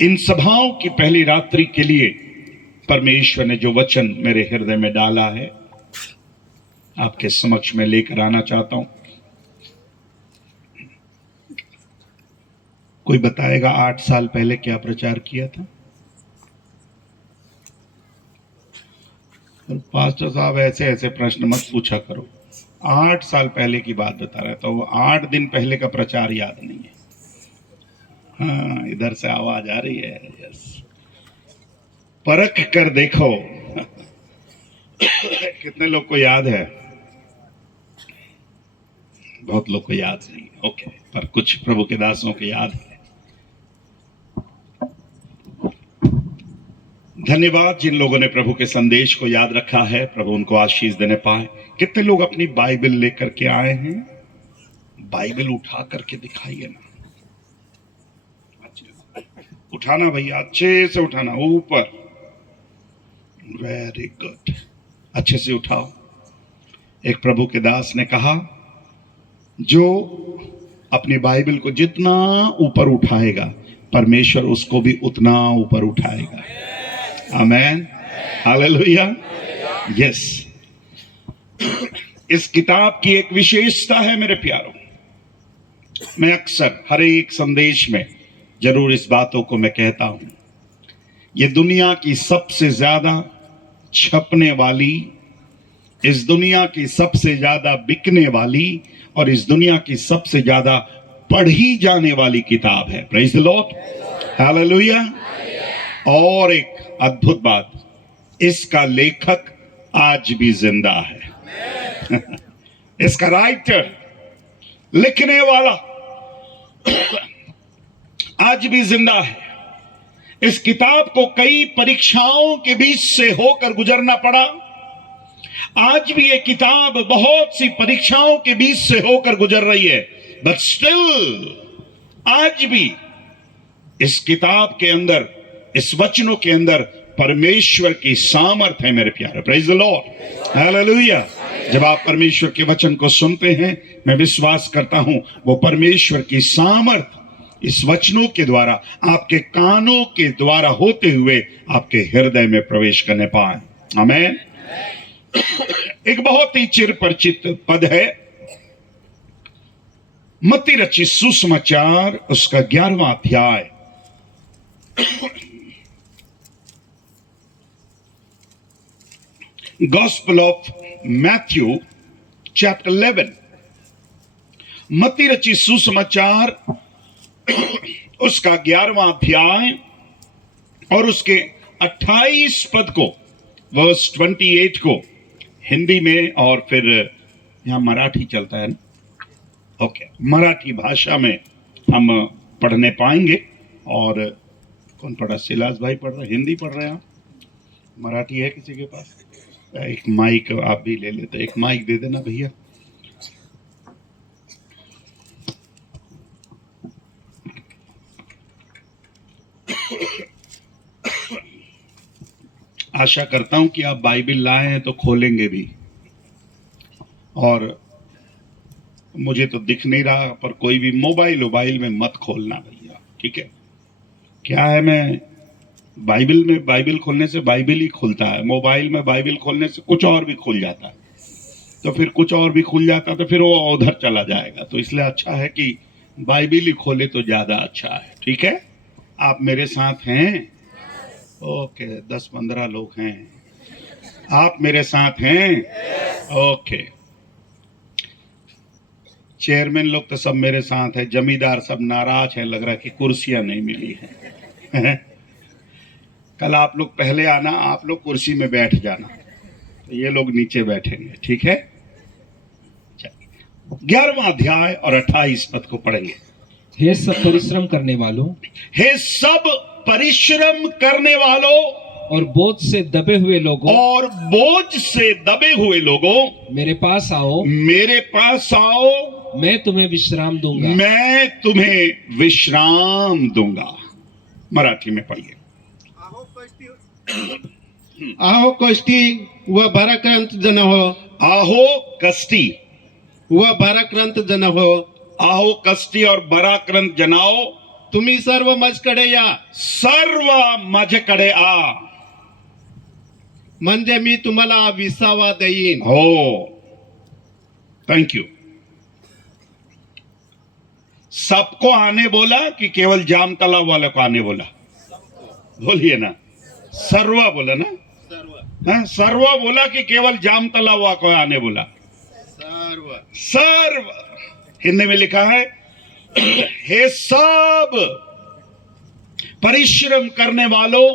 इन सभाओं की पहली रात्रि के लिए परमेश्वर ने जो वचन मेरे हृदय में डाला है, आपके समक्ष में लेकर आना चाहता हूं। कोई बताएगा 8 साल पहले क्या प्रचार किया था? पास्टर साहब ऐसे ऐसे प्रश्न मत पूछा करो। 8 साल पहले की बात बता रहा था, वो 8 दिन पहले का प्रचार याद नहीं है। हाँ, इधर से आवाज आ रही है। यस, परख कर देखो। कितने लोग को याद है? बहुत लोग को याद नहीं। ओके, पर कुछ प्रभु के दासों को याद है। धन्यवाद जिन लोगों ने प्रभु के संदेश को याद रखा है, प्रभु उनको आशीष देने पाए। कितने लोग अपनी बाइबल लेकर के आए हैं? बाइबल उठा करके दिखाइए ना। उठाना भैया, अच्छे से उठाना, ऊपर। वेरी गुड, अच्छे से उठाओ। एक प्रभु के दास ने कहा, जो अपनी बाइबल को जितना ऊपर उठाएगा, परमेश्वर उसको भी उतना ऊपर उठाएगा। आमेन, हालेलुया, यस। इस किताब की एक विशेषता है मेरे प्यारों, मैं अक्सर हर एक संदेश में जरूर इस बातों को मैं कहता हूं। ये दुनिया की सबसे ज्यादा छपने वाली, इस दुनिया की सबसे ज्यादा बिकने वाली और इस दुनिया की सबसे ज्यादा पढ़ी जाने वाली किताब है। Praise the lord, hallelujah. और एक अद्भुत बात, इसका लेखक आज भी जिंदा है। इसका राइटर, लिखने वाला आज भी जिंदा है। इस किताब को कई परीक्षाओं के बीच से होकर गुजरना पड़ा। आज भी ये किताब बहुत सी परीक्षाओं के बीच से होकर गुजर रही है, बट स्टिल आज भी इस किताब के अंदर, इस वचनों के अंदर परमेश्वर की सामर्थ है मेरे प्यारे। Praise the lord, hallelujah. जब आप परमेश्वर के वचन को सुनते हैं, मैं विश्वास करता हूं वो परमेश्वर की सामर्थ इस वचनों के द्वारा, आपके कानों के द्वारा होते हुए आपके हृदय में प्रवेश करने पाए। आमीन। एक बहुत ही चिरपरिचित पद है, मत्ती रचित सुसमाचार उसका 11वां अध्याय। गॉस्पेल ऑफ मैथ्यू चैप्टर 11, मत्ती रचित सुसमाचार उसका 11वां अध्याय और उसके 28 पद को, वर्स 28 को हिंदी में, और फिर यहां मराठी चलता है ना, ओके, मराठी भाषा में हम पढ़ने पाएंगे। और कौन पढ़ा? सिलास भाई पढ़ रहे, हिंदी पढ़ रहे हैं आप? मराठी है किसी के पास? एक माइक आप भी ले लेते, एक माइक दे देना भैया। आशा करता हूं कि आप बाइबल लाए हैं तो खोलेंगे भी। और मुझे तो दिख नहीं रहा, पर कोई भी मोबाइल में मत खोलना भैया, ठीक है? क्या है, मैं बाइबल में, बाइबल खोलने से बाइबल ही खुलता है, मोबाइल में बाइबल खोलने से कुछ और भी खुल जाता है, तो फिर कुछ और भी खुल जाता तो फिर वो उधर चला जाएगा। तो इसलिए अच्छा है कि बाइबल ही खोले तो ज्यादा अच्छा है, ठीक है? आप मेरे साथ हैं? ओके, 10-15 लोग हैं। आप मेरे साथ हैं? ओके। चेयरमैन लोग तो सब मेरे साथ है, जमींदार सब नाराज है, लग रहा है कि कुर्सियां नहीं मिली है। कल आप लोग पहले आना, आप लोग कुर्सी में बैठ जाना, तो ये लोग नीचे बैठेंगे, ठीक है? 11वां अध्याय और 28 पद को पढ़ेंगे। हे सब परिश्रम करने वालों, हे सब परिश्रम करने वालों और बोझ से दबे हुए लोगों, और बोझ से दबे हुए लोगों, मेरे पास आओ, मेरे पास आओ, मैं तुम्हें विश्राम दूंगा। मैं तुम्हें विश्राम दूंगा। मराठी में पढ़िए। आहो कष्टी व भाराक्रांत जन हो, आहो कष्टी व भाराक्रांत जन हो, आहो कष्टी और बराक्रंत जनाओ, तुम्ही सर्व माझकडे या, सर्व माझ्याकडे आ. म्हणजे मी तुम्हाला विसावा देईन. हो, थैंक यू. सबको आने बोला कि केवल जाम तालाब वाले को आने बोला? बोलिए ना. सर्व बोला ना. सर्व हाँ, सर्व बोला कि केवल जाम तालाब वाले को आने बोला? सर्व सर्व. हिंदी में लिखा है, हे सब परिश्रम करने वालों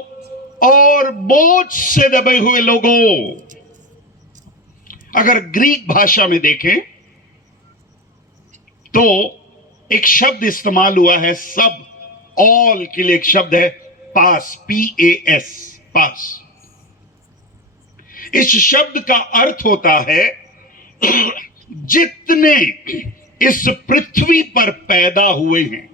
और बोझ से दबे हुए लोगों. अगर ग्रीक भाषा में देखें तो एक शब्द इस्तेमाल हुआ है सब. ऑल के लिए एक शब्द है पास, PAS, पास. इस शब्द का अर्थ होता है जितने इस पृथ्वी पर पैदा हुए हैं,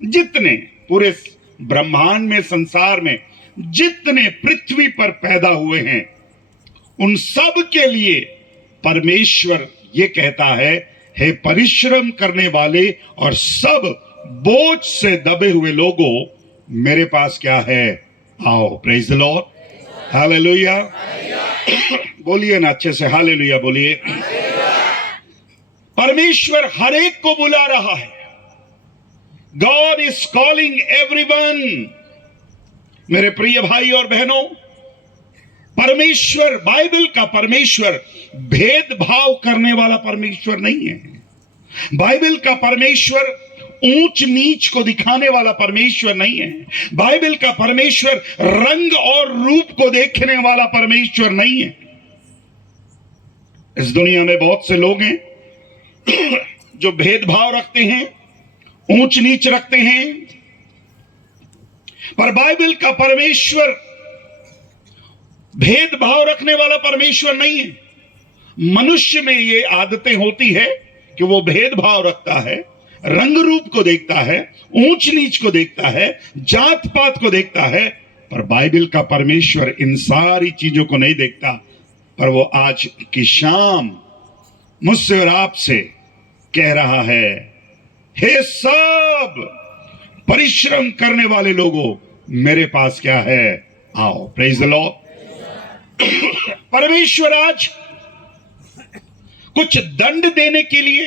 जितने पूरे ब्रह्मांड में, संसार में जितने पृथ्वी पर पैदा हुए हैं, उन सब के लिए परमेश्वर ये कहता है, हे परिश्रम करने वाले और सब बोझ से दबे हुए लोगों, मेरे पास क्या है, आओ. Praise the lord, hallelujah. बोलिए ना अच्छे से, हालेलुया बोलिए. परमेश्वर हर एक को बुला रहा है. God is calling everyone. मेरे प्रिय भाई और बहनों, परमेश्वर, बाइबल का परमेश्वर भेदभाव करने वाला परमेश्वर नहीं है. बाइबल का परमेश्वर ऊंच नीच को दिखाने वाला परमेश्वर नहीं है. बाइबल का परमेश्वर रंग और रूप को देखने वाला परमेश्वर नहीं है. इस दुनिया में बहुत से लोग हैं जो भेदभाव रखते हैं, ऊंच नीच रखते हैं, पर बाइबल का परमेश्वर भेदभाव रखने वाला परमेश्वर नहीं है. मनुष्य में ये आदतें होती है कि वो भेदभाव रखता है, रंग रूप को देखता है, ऊंच नीच को देखता है, जात पात को देखता है, पर बाइबल का परमेश्वर इन सारी चीजों को नहीं देखता. पर वो आज की शाम मुझसे और आपसे कह रहा है, हे सब परिश्रम करने वाले लोगों, मेरे पास क्या है, आओ. Praise the Lord. परमेश्वर आज कुछ दंड देने के लिए,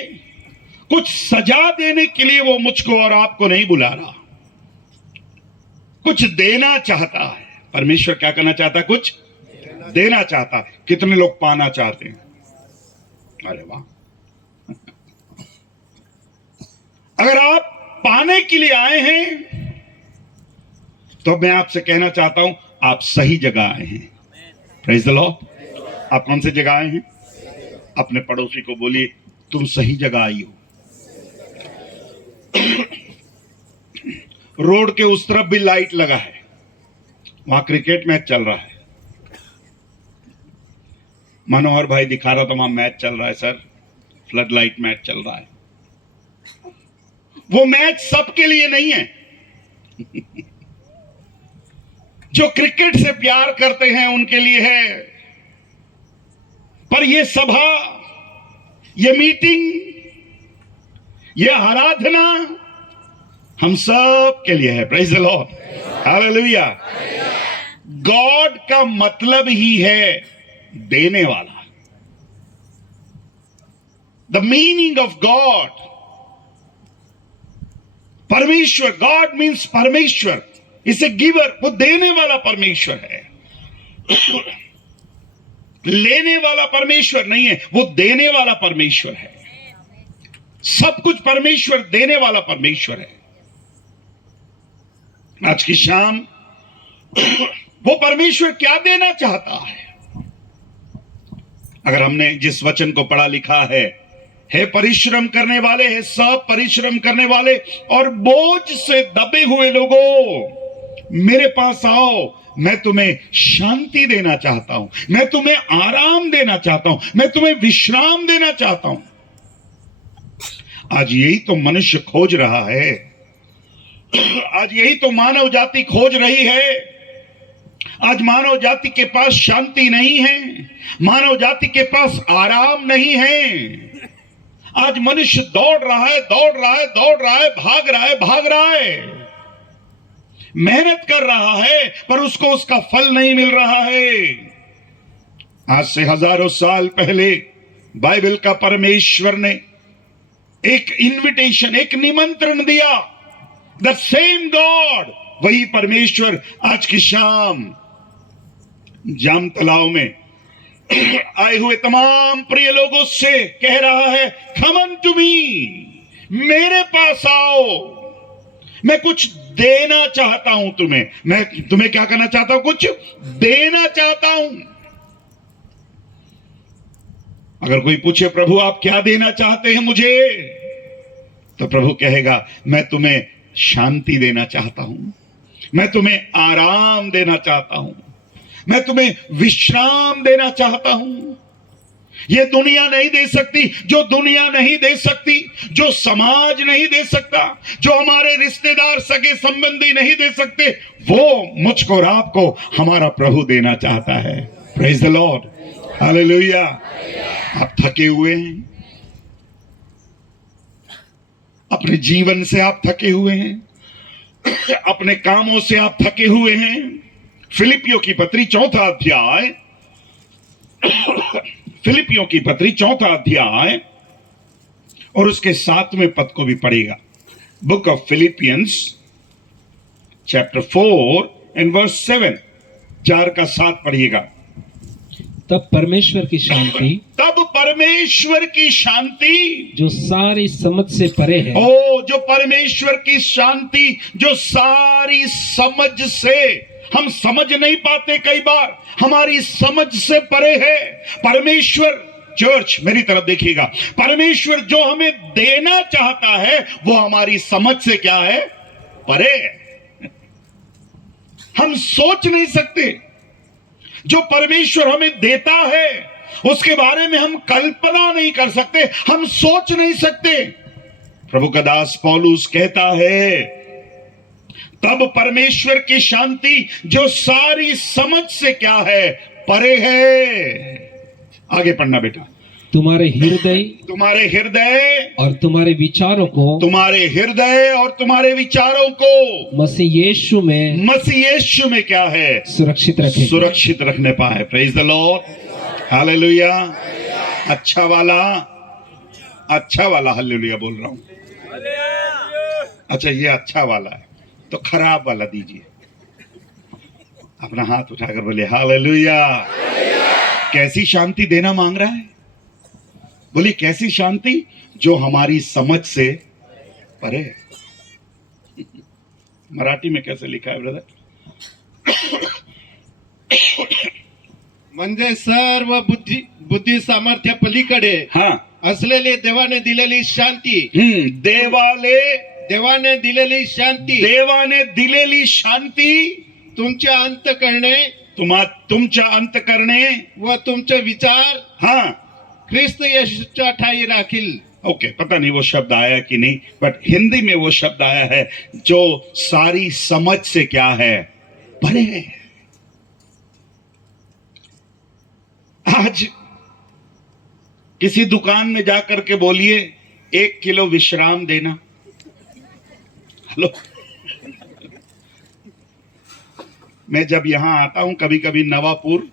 कुछ सजा देने के लिए वो मुझको और आपको नहीं बुला रहा. कुछ देना चाहता है. परमेश्वर क्या करना चाहता है, कुछ देना चाहता है. कितने लोग पाना चाहते हैं? अरे वाह. अगर आप पाने के लिए आए हैं तो मैं आपसे कहना चाहता हूं, आप सही जगह आए हैं. Praise the Lord. आप कौन सी जगह आए हैं? अपने पड़ोसी को बोलिए, तुम सही जगह आई हो. रोड के उस तरफ भी लाइट लगा है, वहां क्रिकेट मैच चल रहा है. मनोहर भाई दिखा रहा था, वहां मैच चल रहा है सर, फ्लड लाइट मैच चल रहा है. वो मैच सबके लिए नहीं है. जो क्रिकेट से प्यार करते हैं उनके लिए है. पर ये सभा, ये मीटिंग, ये आराधना हम सब के लिए है. Praise the lord, hallelujah. God का मतलब ही है देने वाला. द मीनिंग ऑफ गॉड, परमेश्वर, गॉड मीन्स परमेश्वर, इसे गिवर, वो देने वाला परमेश्वर है. लेने वाला परमेश्वर नहीं है, वो देने वाला परमेश्वर है. सब कुछ परमेश्वर देने वाला परमेश्वर है. आज की शाम वो परमेश्वर क्या देना चाहता है? अगर हमने जिस वचन को पढ़ा लिखा है, हे परिश्रम करने वाले, हे सब परिश्रम करने वाले और बोझ से दबे हुए लोगों, मेरे पास आओ, मैं तुम्हें शांति देना चाहता हूं, मैं तुम्हें आराम देना चाहता हूं, मैं तुम्हें विश्राम देना चाहता हूं. आज यही तो मनुष्य खोज रहा है. आज यही तो मानव जाति खोज रही है. आज मानव जाति के पास शांति नहीं है, मानव जाति के पास आराम नहीं है. आज मनुष्य दौड़ रहा है, दौड़ रहा है, दौड़ रहा है, भाग रहा है, भाग रहा है, मेहनत कर रहा है, पर उसको उसका फल नहीं मिल रहा है। आज से हजारों साल पहले बाइबल का परमेश्वर ने एक इनविटेशन, एक निमंत्रण दिया। द सेम गॉड, वही परमेश्वर आज की शाम जाम तालाब में आए हुए तमाम प्रिय लोगों से कह रहा है, कम ऑन टू मी, मेरे पास आओ, मैं कुछ देना चाहता हूं तुम्हें। मैं तुम्हें क्या करना चाहता हूं? कुछ देना चाहता हूं। अगर कोई पूछे प्रभु आप क्या देना चाहते हैं मुझे, तो प्रभु कहेगा मैं तुम्हें शांति देना चाहता हूं, मैं तुम्हें आराम देना चाहता हूं, मैं तुम्हें विश्राम देना चाहता हूं। यह दुनिया नहीं दे सकती, जो दुनिया नहीं दे सकती, जो समाज नहीं दे सकता, जो हमारे रिश्तेदार सगे संबंधी नहीं दे सकते, वो मुझको और आपको हमारा प्रभु देना चाहता है। Praise the lord, hallelujah. आप थके हुए हैं, अपने जीवन से आप थके हुए हैं, अपने कामों से आप थके हुए हैं। फिलिपियों की पत्री 4 अध्याय, फिलिपियों की पत्री 4 अध्याय और उसके 7वें पद को भी पढ़ेगा। Book of Philippians chapter 4 and verse 7, 4 का 7 पढ़िएगा। तब परमेश्वर की शांति, तब परमेश्वर की शांति जो सारी समझ से परे है, ओ जो परमेश्वर की शांति जो सारी समझ से, हम समझ नहीं पाते, कई बार हमारी समझ से परे है। परमेश्वर, चर्च मेरी तरफ देखिएगा, परमेश्वर जो हमें देना चाहता है वो हमारी समझ से क्या है? परे है। हम सोच नहीं सकते। जो परमेश्वर हमें देता है उसके बारे में हम कल्पना नहीं कर सकते, हम सोच नहीं सकते। प्रभु का दास पौलुस कहता है, तब परमेश्वर की शांति जो सारी समझ से क्या है? परे है। आगे पढ़ना बेटा। तुम्हारे हृदय तुम्हारे हृदय और तुम्हारे विचारों को, तुम्हारे हृदय और तुम्हारे विचारों को मसीह यीशु में क्या है? सुरक्षित रखे, सुरक्षित रखने पाए। Praise the lord, hallelujah. अच्छा वाला हालेलुया बोल रहा हूं। अच्छा, ये अच्छा वाला है तो खराब वाला दीजिए। अपना हाथ उठाकर बोले हालेलुया। कैसी शांति देना मांग रहा है? बोली कैसी शांति? जो हमारी समझ से परे है। मराठी में कैसे लिखा है ब्रदर? म्हणजे सर्व बुद्धी सामर्थ्य पलीकडे हाँ, असलेले देवाने दिलेली शांती, देवाने दिलेली शांती, देवाने दिलेली शांती तुमच्या अंतकरणे, तुमच्या अंतकरणे व तुमचे विचार हाँ, ख्रिस्त येशूच्या ठाई राखील। ओके, पता नहीं वो शब्द आया कि नहीं, बट हिंदी में वो शब्द आया है जो सारी समझ से क्या है? परे है। आज किसी दुकान में जाकर के बोलिए 1 किलो विश्राम देना। हेलो, मैं जब यहां आता हूं कभी कभी नवापुर,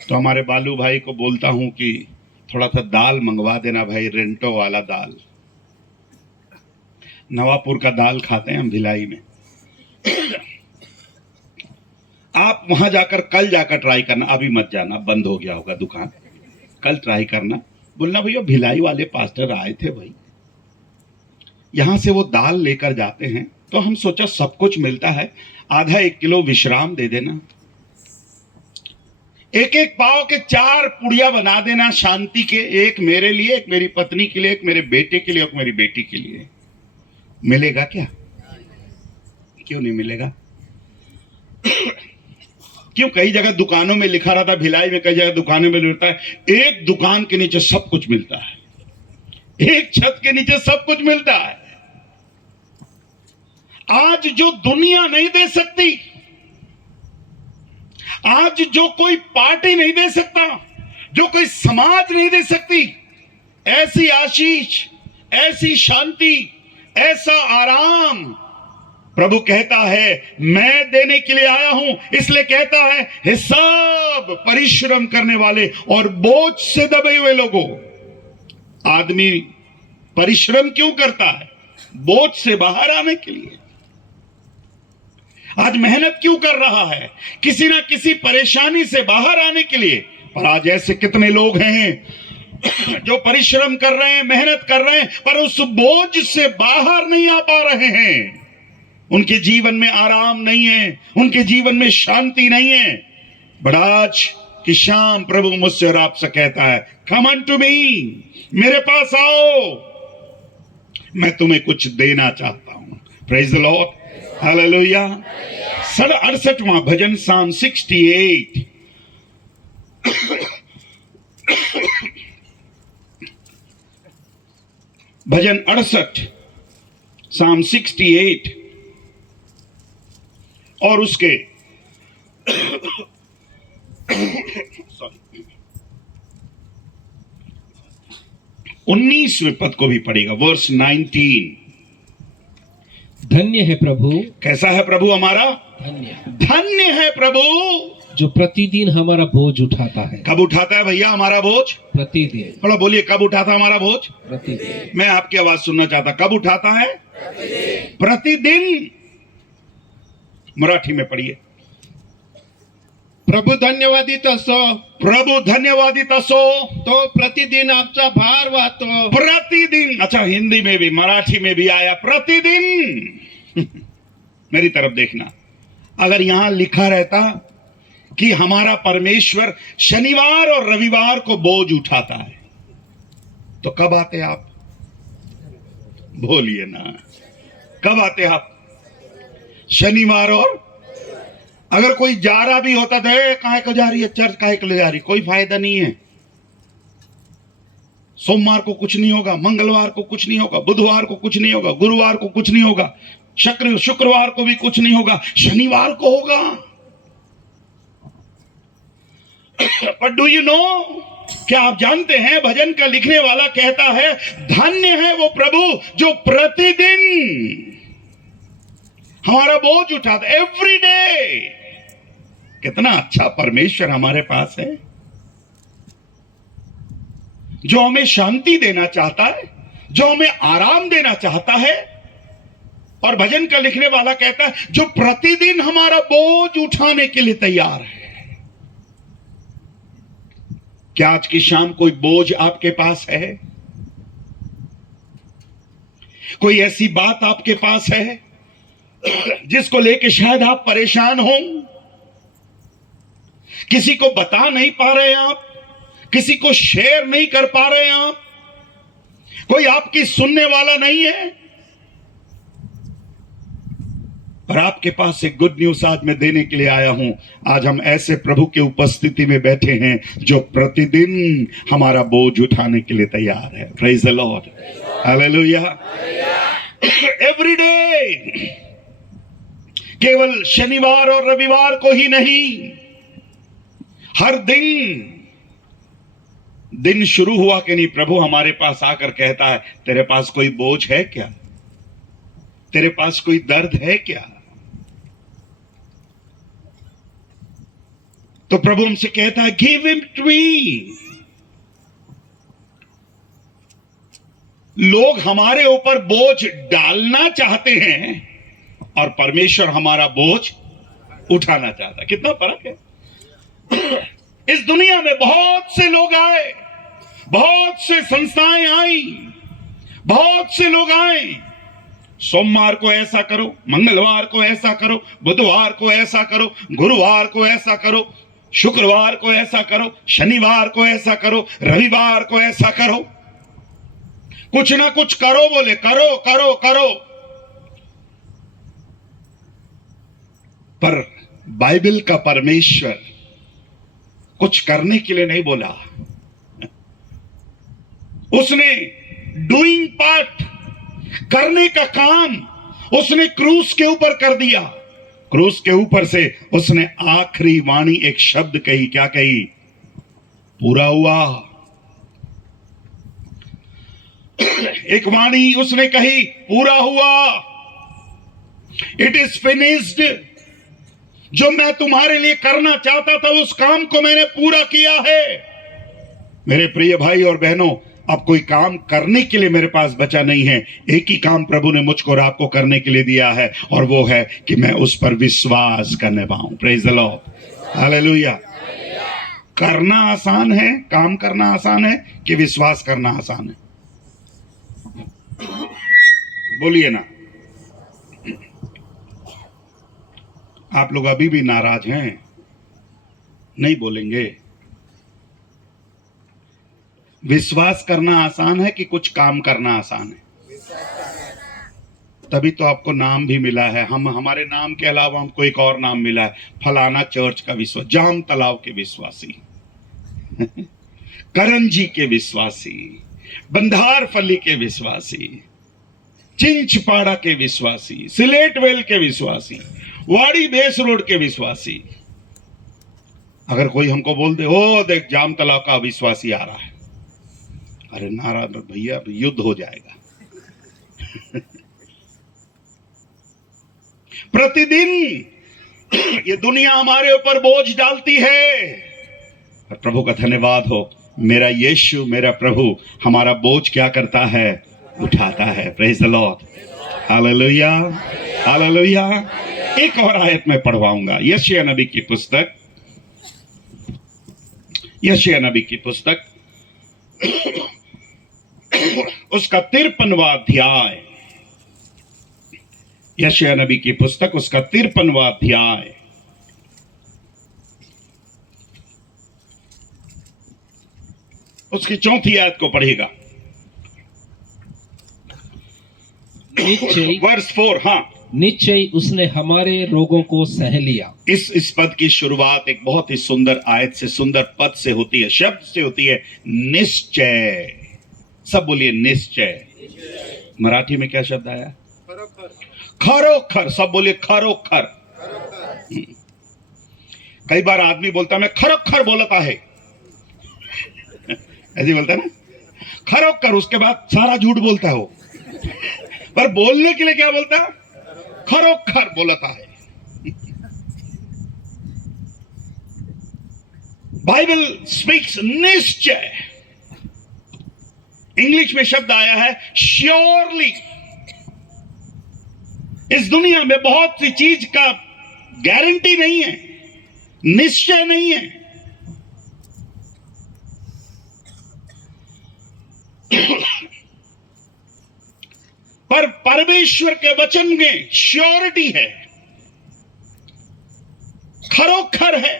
तो हमारे बालू भाई को बोलता हूं कि थोड़ा सा दाल मंगवा देना भाई, रेंटो वाला दाल। नवापुर का दाल खाते हैं हम भिलाई में। आप वहां जाकर कल जाकर ट्राई करना, अभी मत जाना, बंद हो गया होगा दुकान। कल ट्राई करना, बोलना भैया भिलाई वाले पास्टर आए थे भाई, यहां से वो दाल लेकर जाते हैं, तो हम सोचा सब कुछ मिलता है, आधा 1 किलो विश्राम दे देना, 1-1 पाव के 4 पुड़िया बना देना शांति के, एक मेरे लिए, एक मेरी पत्नी के लिए, एक मेरे बेटे के लिए, एक मेरी बेटी के लिए। मिलेगा क्या? क्यों नहीं मिलेगा? क्यों? कई जगह दुकानों में लिखा रहता, भिलाई में कई जगह दुकानों में लिखता है एक दुकान के नीचे सब कुछ मिलता है, एक छत के नीचे सब कुछ मिलता है। आज जो दुनिया नहीं दे सकती, आज जो कोई पार्टी नहीं दे सकता, जो कोई समाज नहीं दे सकती, ऐसी आशीष, ऐसी शांति, ऐसा आराम प्रभु कहता है मैं देने के लिए आया हूं। इसलिए कहता है हे सब परिश्रम करने वाले और बोझ से दबे हुए लोगों। आदमी परिश्रम क्यों करता है? बोझ से बाहर आने के लिए। आज मेहनत क्यों कर रहा है? किसी ना किसी परेशानी से बाहर आने के लिए। पर आज ऐसे कितने लोग हैं जो परिश्रम कर रहे हैं, मेहनत कर रहे हैं, पर उस बोझ से बाहर नहीं आ पा रहे हैं। उनके जीवन में आराम नहीं है, उनके जीवन में शांति नहीं है। बट आज की शाम प्रभु मुझसे और आपसे कहता है कम अनटू मी, मेरे पास आओ, मैं तुम्हें कुछ देना चाहता हूं। Praise the lord, hallelujah. 68वां भजन, साम 68। भजन 68, साम 68 और उसके 19वें पद को भी पढ़ेगा, वर्स 19। धन्य है प्रभु, कैसा है प्रभु हमारा? धन्य, धन्य है प्रभु जो प्रतिदिन हमारा बोझ उठाता है। कब उठाता है भैया हमारा बोझ? प्रतिदिन। थोड़ा बोलिए, कब उठाता है हमारा बोझ? प्रतिदिन। मैं आपकी आवाज सुनना चाहता, कब उठाता है? प्रतिदिन। मराठी में पढ़िए। प्रभू धन्यवादित असो, प्रभु धन्यवादित असो, तो प्रतिदिन आमचा भार वाहतो। प्रतिदिन। अच्छा, हिंदी में भी, मराठी में भी आया प्रतिदिन। मेरी तरफ देखना, अगर यहां लिखा रहता कि हमारा परमेश्वर शनिवार और रविवार को बोझ उठाता है, तो कब आते आप? बोलिए ना, कब आते आप? शनिवार और। अगर कोई जा रहा भी होता तो काहे को जा रही है चर्च, काहे को ले जा रही, कोई फायदा नहीं है। सोमवार को कुछ नहीं होगा, मंगलवार को कुछ नहीं होगा, बुधवार को कुछ नहीं होगा, गुरुवार को कुछ नहीं होगा, शुक्रवार को भी कुछ नहीं होगा, शनिवार को होगा। पर डू यू नो, क्या आप जानते हैं भजन का लिखने वाला कहता है धन्य है वो प्रभु जो प्रतिदिन हमारा बोझ उठाता, एवरी डे। कितना अच्छा परमेश्वर हमारे पास है, जो हमें शांति देना चाहता है, जो हमें आराम देना चाहता है। और भजन का लिखने वाला कहता है जो प्रतिदिन हमारा बोझ उठाने के लिए तैयार है। क्या आज की शाम कोई बोझ आपके पास है? कोई ऐसी बात आपके पास है जिसको लेके शायद आप परेशान हो? किसी को बता नहीं पा रहे आप, किसी को शेयर नहीं कर पा रहे आप, कोई आपकी सुनने वाला नहीं है। पर आपके पास एक गुड न्यूज आज मैं देने के लिए आया हूं। आज हम ऐसे प्रभु के उपस्थिति में बैठे हैं जो प्रतिदिन हमारा बोझ उठाने के लिए तैयार है। Praise the lord, hallelujah. Every day, केवल शनिवार और रविवार को ही नहीं, हर दिन शुरू हुआ कि नहीं, प्रभु हमारे पास आकर कहता है तेरे पास कोई बोझ है क्या? तेरे पास कोई दर्द है क्या? तो प्रभु हमसे कहता है गिव हिम टू मी। लोग हमारे ऊपर बोझ डालना चाहते हैं और परमेश्वर हमारा बोझ उठाना चाहता है। कितना फर्क है। इस दुनिया में बहुत से लोग आए, बहुत से संस्थाएं आई, बहुत से लोग आए। सोमवार को ऐसा करो, मंगलवार को ऐसा करो, बुधवार को ऐसा करो, गुरुवार को ऐसा करो, शुक्रवार को ऐसा करो, शनिवार को ऐसा करो, रविवार को ऐसा करो। कुछ ना कुछ करो, बोले करो करो करो। पर बाइबल का परमेश्वर कुछ करने के लिए नहीं बोला। उसने डूइंग पार्ट, करने का काम उसने क्रूस के ऊपर कर दिया। क्रूस के ऊपर से उसने आखिरी वाणी एक शब्द कही। क्या कही? पूरा हुआ। एक वाणी उसने कही, पूरा हुआ, इट इज फिनिश्ड। जो मैं तुम्हारे लिए करना चाहता था उस काम को मैंने पूरा किया है। मेरे प्रिय भाई और बहनों, अब कोई काम करने के लिए मेरे पास बचा नहीं है। एक ही काम प्रभु ने मुझको और आपको करने के लिए दिया है, और वो है कि मैं उस पर विश्वास करने पाऊं। Praise the lord, hallelujah. करना आसान है, काम करना आसान है कि विश्वास करना आसान है? बोलिए ना। आप लोग अभी भी नाराज हैं, नहीं बोलेंगे? विश्वास करना आसान है कि कुछ काम करना आसान है? तभी तो आपको नाम भी मिला है। हमारे नाम के अलावा हमको एक और नाम मिला है, फलाना चर्च का विश्वास, जाम तालाब के विश्वासी, करंजी के विश्वासी, बंधारफली के विश्वासी, चिंचपाड़ा के विश्वासी, सिलेटवेल के विश्वासी, वाड़ी बेस रोड के विश्वासी। अगर कोई हमको बोल दे, ओ देख जाम तालाब का विश्वासी आ रहा है, अरे नाराज भैया, अब युद्ध हो जाएगा। प्रतिदिन ये दुनिया हमारे ऊपर बोझ डालती है, और प्रभु का धन्यवाद हो, मेरा यीशु, मेरा प्रभु हमारा बोझ क्या करता है? उठाता है। Praise the lord, hallelujah, hallelujah. एक और आयत में पढ़वाऊंगा, यशायाह नबी की पुस्तक, यशायाह नबी की पुस्तक उसका 53वां अध्याय, यशायाह नबी की पुस्तक उसका 53वां अध्याय, उसकी 4थी आयत को पढ़ेगा। निश्चय वर्स 4। हाँ, निश्चय उसने हमारे रोगों को सह लिया। इस पद की शुरुआत एक बहुत ही सुंदर आयत से, सुंदर पद से होती है, शब्द से होती है, निश्चय। सब बोलिए निश्चय। मराठी में क्या शब्द आया? खरोखर। सब बोलिए खरोखर। कई बार आदमी बोलता है मैं खरोखर बोलता है, ऐसे बोलता है ना, खरोखर, उसके बाद सारा झूठ बोलता है वो, पर बोलने के लिए क्या बोलता है? खरोखर बोलता है। बाइबल स्पीक्स निश्चय। इंग्लिश में शब्द आया है श्योरली। इस दुनिया में बहुत सी चीज का गारंटी नहीं है, निश्चय नहीं है। पर परमेश्वर के वचन में श्योरिटी है, खरोखर है,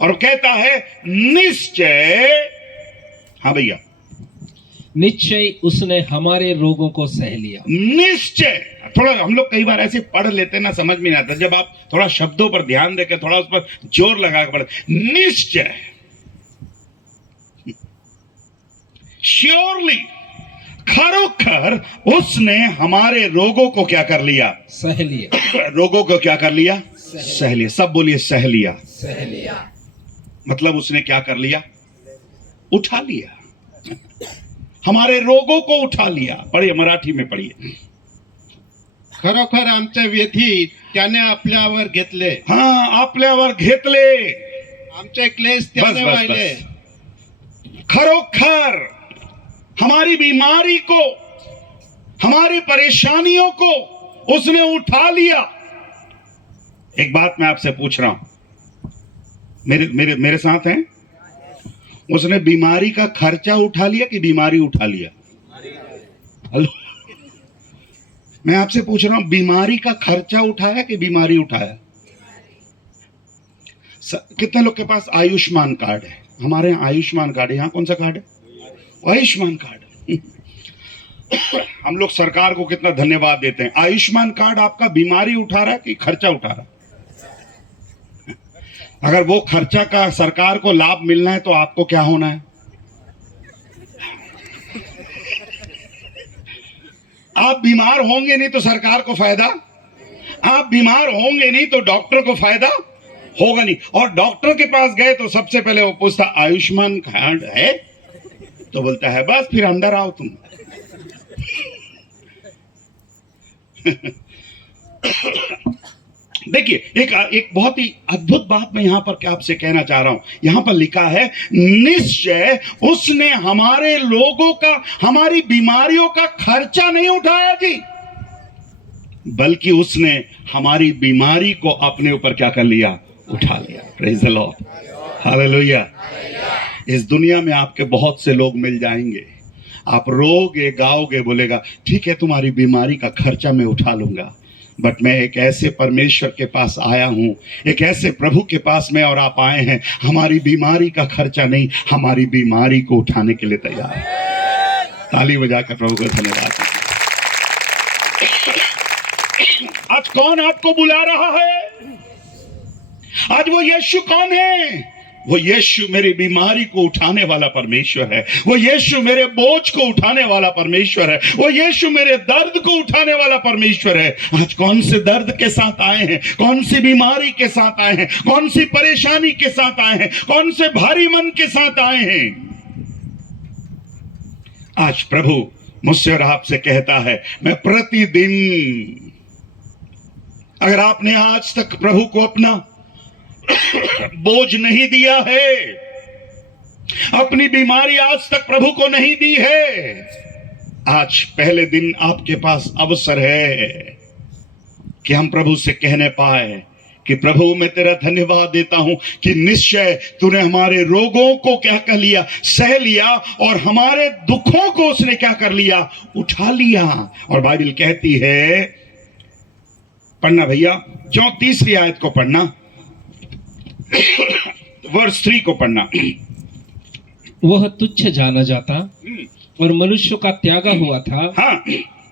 और कहता है निश्चय। हाँ भैया, निश्चय उसने हमारे रोगों को सह लिया। निश्चय। थोड़ा हम लोग कई बार ऐसे पढ़ लेते ना, समझ में नहीं आता। जब आप थोड़ा शब्दों पर ध्यान देकर थोड़ा उस पर जोर लगा कर पढ़े, निश्चय, श्योरली, खरोखर उसने हमारे रोगों को क्या कर लिया? सह लिया। रोगों को क्या कर लिया? सह लिया। सब बोलिए सह लिया। सह लिया मतलब उसने क्या कर लिया? उठा लिया। हमारे रोगों को उठा लिया। पढ़िए, मराठी में पढ़िए। खरोखर आमच्या व्यथी त्याने आपल्यावर घेतले, हाँ, आपल्यावर घेतले, आमचे क्लेश बस त्याने बस वाहिले। बस। खरोखर हमारी बीमारी को, हमारी परेशानियों को उसने उठा लिया। एक बात मैं आपसे पूछ रहा हूं, मेरे मेरे मेरे साथ हैं? उसने बीमारी का खर्चा उठा लिया कि बीमारी उठा लिया? हेलो, मैं आपसे पूछ रहा हूं, बीमारी का खर्चा उठाया कि बीमारी उठाया? कितने लोग के पास आयुष्मान कार्ड है? हमारे यहाँ आयुष्मान कार्ड है। यहाँ कौन सा कार्ड है? आयुष्मान कार्ड। हम लोग सरकार को कितना धन्यवाद देते हैं। आयुष्मान कार्ड आपका बीमारी उठा रहा है कि खर्चा उठा रहा है? अगर वो खर्चा का सरकार को लाभ मिलना है तो आपको क्या होना है? आप बीमार होंगे नहीं तो सरकार को फायदा, आप बीमार होंगे नहीं तो डॉक्टर को फायदा होगा नहीं। और डॉक्टर के पास गए तो सबसे पहले वो पूछता आयुष्मान कार्ड है? तो बोलता है बस फिर अंदर आओ तुम। देखिए एक बहुत ही अद्भुत बात मैं यहां पर क्या आपसे कहना चाह रहा हूं। यहां पर लिखा है निश्चय उसने हमारे लोगों का, हमारी बीमारियों का खर्चा नहीं उठाया जी, बल्कि उसने हमारी बीमारी को अपने ऊपर क्या कर लिया, उठा लिया। Praise the lord, hallelujah. इस दुनिया में आपके बहुत से लोग मिल जाएंगे, आप रोगे गाओगे, बोलेगा ठीक है तुम्हारी बीमारी का खर्चा मैं उठा लूंगा, बट मैं एक ऐसे परमेश्वर के पास आया हूं, एक ऐसे प्रभु के पास में और आप आए हैं, हमारी बीमारी का खर्चा नहीं, हमारी बीमारी को उठाने के लिए तैयार है। ताली बजाकर प्रभु को धन्यवाद। आज कौन आपको बुला रहा है? आज वो यीशु कौन है? वो यीशु मेरी बीमारी को उठाने वाला परमेश्वर है। वो यीशु मेरे बोझ को उठाने वाला परमेश्वर है। वो यीशु मेरे दर्द को उठाने वाला परमेश्वर है। आज कौन से दर्द के साथ आए हैं, कौन सी बीमारी के साथ आए हैं, कौन सी परेशानी के साथ आए हैं, कौन से भारी मन के साथ आए हैं? आज प्रभु मुझसे और आपसे कहता है, मैं प्रतिदिन, अगर आपने आज तक प्रभु को अपना बोझ नहीं दिया है, अपनी बीमारी आज तक प्रभु को नहीं दी है, आज पहले दिन आपके पास अवसर है कि हम प्रभु से कहने पाए कि प्रभु मैं तेरा धन्यवाद देता हूं कि निश्चय तूने हमारे रोगों को क्या कर लिया, सह लिया, और हमारे दुखों को उसने क्या कर लिया, उठा लिया। और बाइबल कहती है, पढ़ना भैया, 34वीं आयत को पढ़ना, वर्स 3 को पढ़ना। वह तुच्छ जाना जाता और मनुष्य का त्यागा हुआ था। हाँ,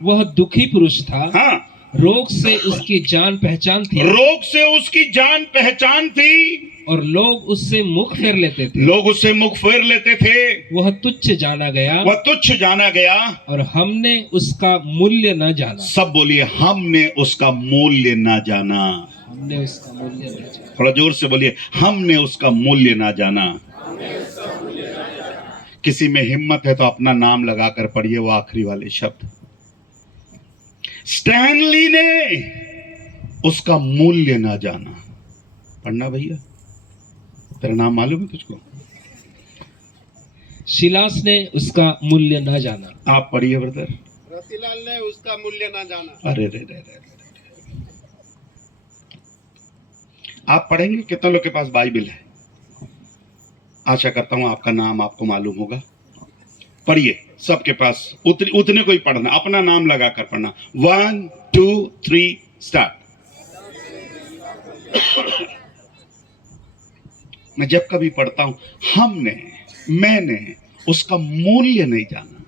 वह दुखी पुरुष था। हाँ, रोग से उसकी जान पहचान थी। रोग से उसकी जान पहचान थी और लोग उससे मुख फेर लेते थे। लोग उससे मुख फेर लेते थे। वह तुच्छ जाना गया। वह तुच्छ जाना गया और हमने उसका मूल्य न जाना। सब बोलिए, हमने उसका मूल्य ना जाना। हमने उसका मूल्य न जाना। थोड़ा जोर से बोलिए, हमने उसका मूल्य ना जाना। किसी में हिम्मत है तो अपना नाम लगाकर पढ़िए वो आखिरी वाले शब्द। स्टैनली ने उसका मूल्य ना जाना। पढ़ना भैया, तेरा नाम मालूम है तुझको? शिलास ने उसका मूल्य न जाना। आप पढ़िए ब्रदर। रतिलाल ने उसका मूल्य ना जाना। अरे रे रे रे, आप पढ़ेंगे? कितने लोग के पास बाइबल है? आशा करता हूं आपका नाम आपको मालूम होगा। पढ़िए, सबके पास उतने को ही पढ़ना, अपना नाम लगाकर पढ़ना। 1 2 3 स्टार्ट। मैं जब कभी पढ़ता हूं, हमने, मैंने उसका मूल्य नहीं जाना।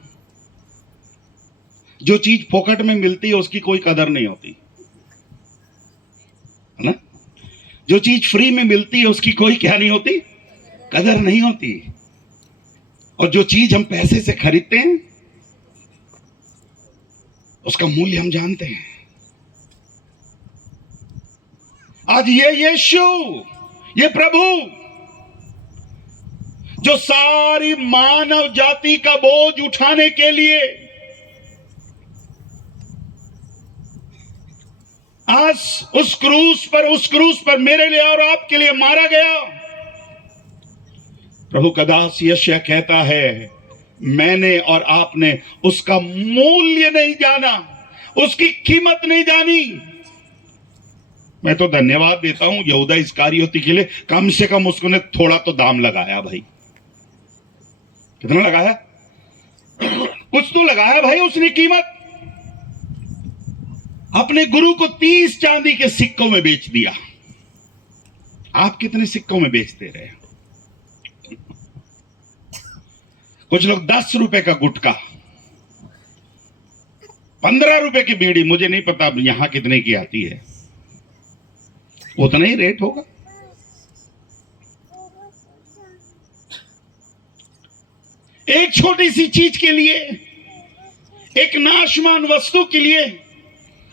जो चीज फोकट में मिलती है उसकी कोई कदर नहीं होती है ना। जो चीज फ्री में मिलती है उसकी कोई क्या नहीं होती, कदर नहीं होती। और जो चीज हम पैसे से खरीदते हैं उसका मूल्य हम जानते हैं। आज ये यीशु, ये प्रभु जो सारी मानव जाति का बोझ उठाने के लिए आज उस क्रूस पर मेरे लिए और आपके लिए मारा गया। प्रभु का दास यशायाह कहता है, मैंने और आपने उसका मूल्य नहीं जाना, उसकी कीमत नहीं जानी। मैं तो धन्यवाद देता हूं यहूदा इस्करियोती के लिए, कम से कम उसने थोड़ा तो दाम लगाया भाई। कितना लगाया? कुछ तो लगाया भाई उसने कीमत। अपने गुरु को 30 चांदी के सिक्कों में बेच दिया। आप कितने सिक्कों में बेचते रहे? कुछ लोग 10 रुपए का गुटखा, 15 रुपए की बीड़ी, मुझे नहीं पता यहां कितने की आती है, उतना ही रेट होगा। एक छोटी सी चीज के लिए, एक नाशमान वस्तु के लिए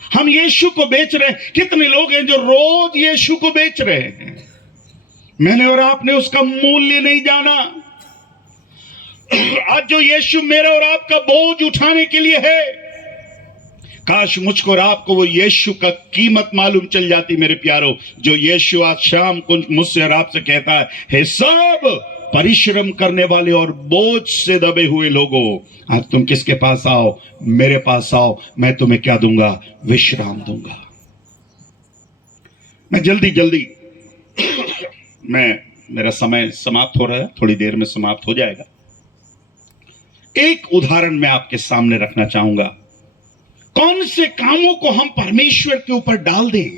हम यीशु को बेच रहे हैं। कितने लोग हैं जो रोज यीशु को बेच रहे हैं। मैंने और आपने उसका मूल्य नहीं जाना। आज जो यीशु मेरा और आपका बोझ उठाने के लिए है, काश मुझको और आपको वो यीशु का कीमत मालूम चल जाती मेरे प्यारो। जो यीशु आज शाम को मुझसे और आपसे कहता है, हे सब परिश्रम करने वाले और बोझ से दबे हुए लोगों, आज तुम किसके पास आओ? मेरे पास आओ, मैं तुम्हें क्या दूंगा? विश्राम दूंगा। मैं जल्दी मेरा समय समाप्त हो रहा है, थोड़ी देर में समाप्त हो जाएगा। एक उदाहरण मैं आपके सामने रखना चाहूंगा। कौन से कामों को हम परमेश्वर के ऊपर डाल दें?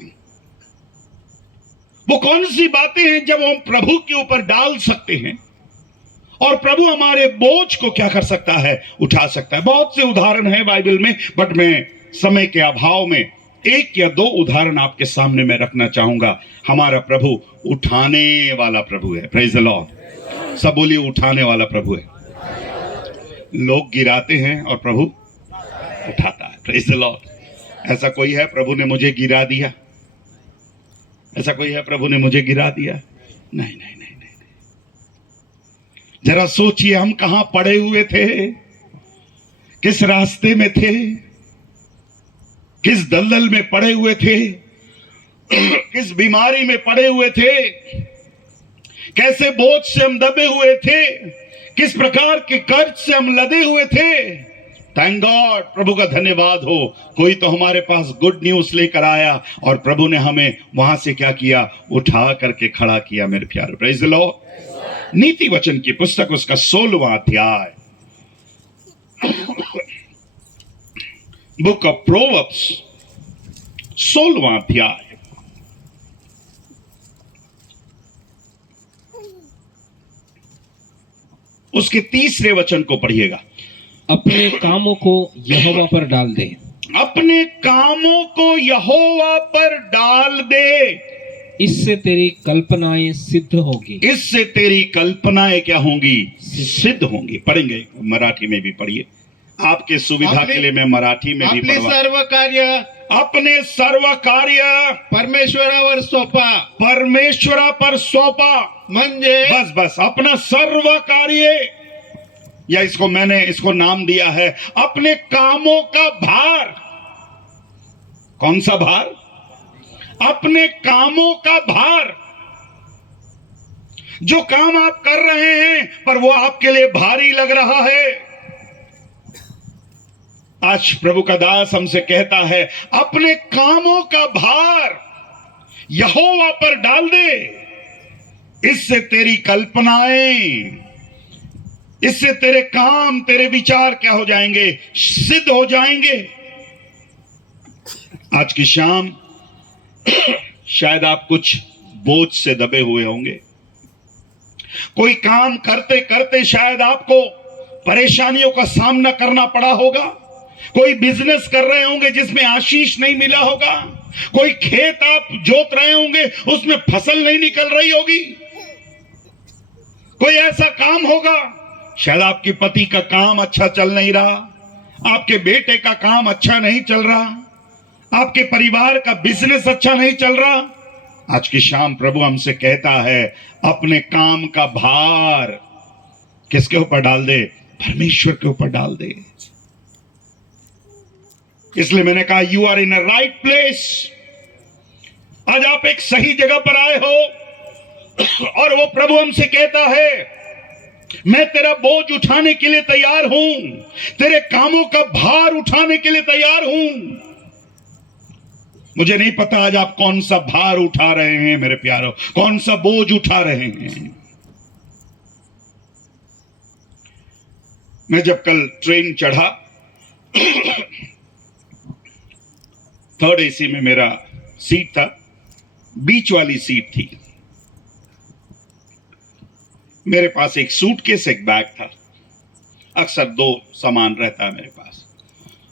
वो कौन सी बातें हैं जब हम प्रभु के ऊपर डाल सकते हैं और प्रभु हमारे बोझ को क्या कर सकता है? उठा सकता है। बहुत से उदाहरण हैं बाइबल में, बट मैं समय के अभाव में एक या दो उदाहरण आपके सामने मैं रखना चाहूंगा। हमारा प्रभु उठाने वाला प्रभु है। Praise the Lord. सब बोलिए, उठाने वाला प्रभु है। लोग गिराते हैं और प्रभु उठाता है। Praise the Lord. ऐसा कोई है प्रभु ने मुझे गिरा दिया? ऐसा कोई है प्रभु ने मुझे गिरा दिया? नहीं नहीं नहीं नहीं। जरा सोचिए, हम कहां पड़े हुए थे, किस रास्ते में थे, किस दलदल में पड़े हुए थे, किस बीमारी में पड़े हुए थे, कैसे बोझ से हम दबे हुए थे, किस प्रकार के कर्ज से हम लदे हुए थे। थैंक गॉड, प्रभु का धन्यवाद हो, कोई तो हमारे पास गुड न्यूज लेकर आया और प्रभु ने हमें वहां से क्या किया? उठा करके खड़ा किया मेरे प्यारे। Praise the Lord. नीति वचन की पुस्तक उसका 16वां अध्याय, बुक ऑफ प्रोवर्ब्स 16वां अध्याय, उसके 3रे वचन को पढ़िएगा। अपने कामों को यहोवा पर डाल दे। अपने कामों को यहोवा पर डाल दे, इससे तेरी कल्पनाएं सिद्ध होगी। इससे तेरी कल्पनाएं क्या होंगी? सिद्ध होंगी। पढ़ेंगे, मराठी में भी पढ़िए, आपके सुविधा के लिए मैं मराठी में भी आपले पढ़वा। सर्व कार्य अपने सर्व कार्य परमेश्वरावर सोपा। परमेश्वरा पर सौंपा। म्हणजे बस अपना सर्व कार्य, या इसको नाम दिया है अपने कामों का भार। कौन सा भार? अपने कामों का भार। जो काम आप कर रहे हैं पर वो आपके लिए भारी लग रहा है, आज प्रभु का दास हमसे कहता है, अपने कामों का भार यहोवा पर डाल दे, इससे तेरी कल्पनाएं, इससे तेरे काम, तेरे विचार क्या हो जाएंगे? सिद्ध हो जाएंगे। आज की शाम शायद आप कुछ बोझ से दबे हुए होंगे। कोई काम करते करते शायद आपको परेशानियों का सामना करना पड़ा होगा। कोई बिजनेस कर रहे होंगे जिसमें आशीष नहीं मिला होगा। कोई खेत आप जोत रहे होंगे, उसमें फसल नहीं निकल रही होगी। कोई ऐसा काम होगा, शायद आपके पति का काम अच्छा चल नहीं रहा, आपके बेटे का काम अच्छा नहीं चल रहा, आपके परिवार का बिजनेस अच्छा नहीं चल रहा। आज की शाम प्रभु हमसे कहता है, अपने काम का भार किसके ऊपर डाल दे? परमेश्वर के ऊपर डाल दे। इसलिए मैंने कहा, you are in a right place. आज आप एक सही जगह पर आए हो और वो प्रभु हमसे कहता है, मैं तेरा बोझ उठाने के लिए तैयार हूं, तेरे कामों का भार उठाने के लिए तैयार हूं। मुझे नहीं पता आज आप कौन सा भार उठा रहे हैं मेरे प्यारों, कौन सा बोझ उठा रहे हैं। मैं जब कल ट्रेन चढ़ा, 3rd AC में मेरा सीट था, बीच वाली सीट थी। मेरे पास एक सूटकेस, एक बैग था। अक्सर 2 सामान रहता है मेरे पास।